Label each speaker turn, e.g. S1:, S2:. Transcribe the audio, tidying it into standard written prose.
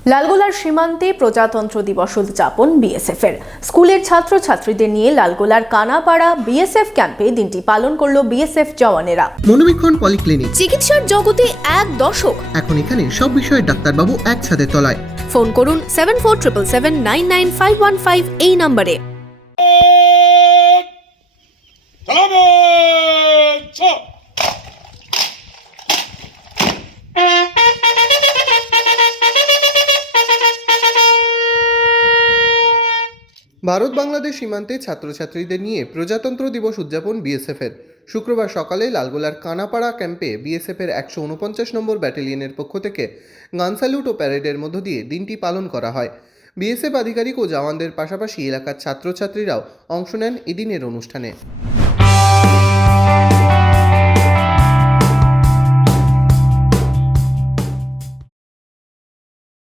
S1: লালগোলার সীমান্তে প্রজাতন্ত্র দিবস উদযাপন বিএসএফের। স্কুলের ছাত্রছাত্রীদের নিয়ে লালগোলার কানাপাড়া বিএসএফ ক্যাম্পে দিনটি পালন করলো বিএসএফ জওয়ানেরা।
S2: মনোবীক্ষণ পলিক্লিনিক,
S1: চিকিৎসার জগতে এক দশক।
S2: এখন এখানে সব বিষয়ে ডাক্তারবাবু এক ছাদে তলায়।
S1: ফোন করুন 7477799515 এই নম্বরে।
S2: ভারত বাংলাদেশ সীমান্তে ছাত্রছাত্রীদের নিয়ে প্রজাতন্ত্র দিবস উদযাপন বিএসএফের। শুক্রবার সকালে লালগোলার কানাপাড়া ক্যাম্পে বিএসএফের 149 নম্বর ব্যাটালিয়নের পক্ষ থেকে গান স্যালুট ও প্যারেডের মধ্য দিয়ে দিনটি পালন করা হয়। বিএসএফ আধিকারিক ও জওয়ানদের পাশাপাশি এলাকার ছাত্রছাত্রীরাও অংশ নেন এদিনের অনুষ্ঠানে।